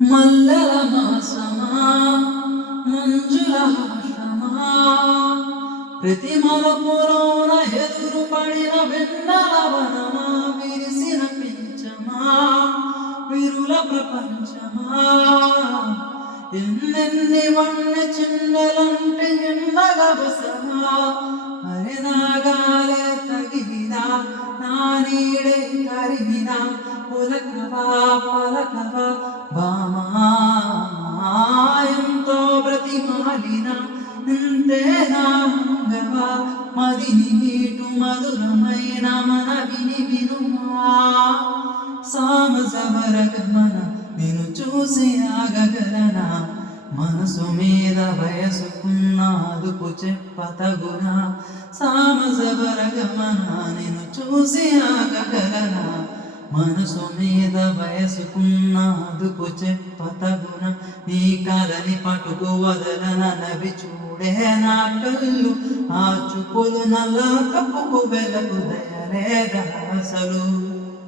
మల్లెల మాసమా మంజుల హాసమా ప్రతి మలపులోన ఎదురు పడిన వెన్నెల వనమా విరిసిన పించమా విరుల ప్రపంచమా ఎన్నెన్ని వన్న చిన్నెలంటే ఎన్నగవసమా అరే నాగాలే తగిలినా నా నీడే తరిమినా పులకవా పలకవా బామాయంతో బ్రతిమాలిన ఇంతేనా హంగవా మదిని మీటు మధురమైన మన వినుమా సామసవరగమన నిన్ను చూసి ఆగగలనా మనసు మీద వయసుకున్న అదుపు చెప్పతగునా సామసవరగమన నిన్ను చూసి ఆగగలనా మనసు మీద వయసుకున్న అదుపు చెప్పతగున నీ కలని పట్టుకు వదలన నవి చూడే నా కళ్ళు ఆ చూపులు నల్ల కప్పుకు వెలకు దయలేదా అసలు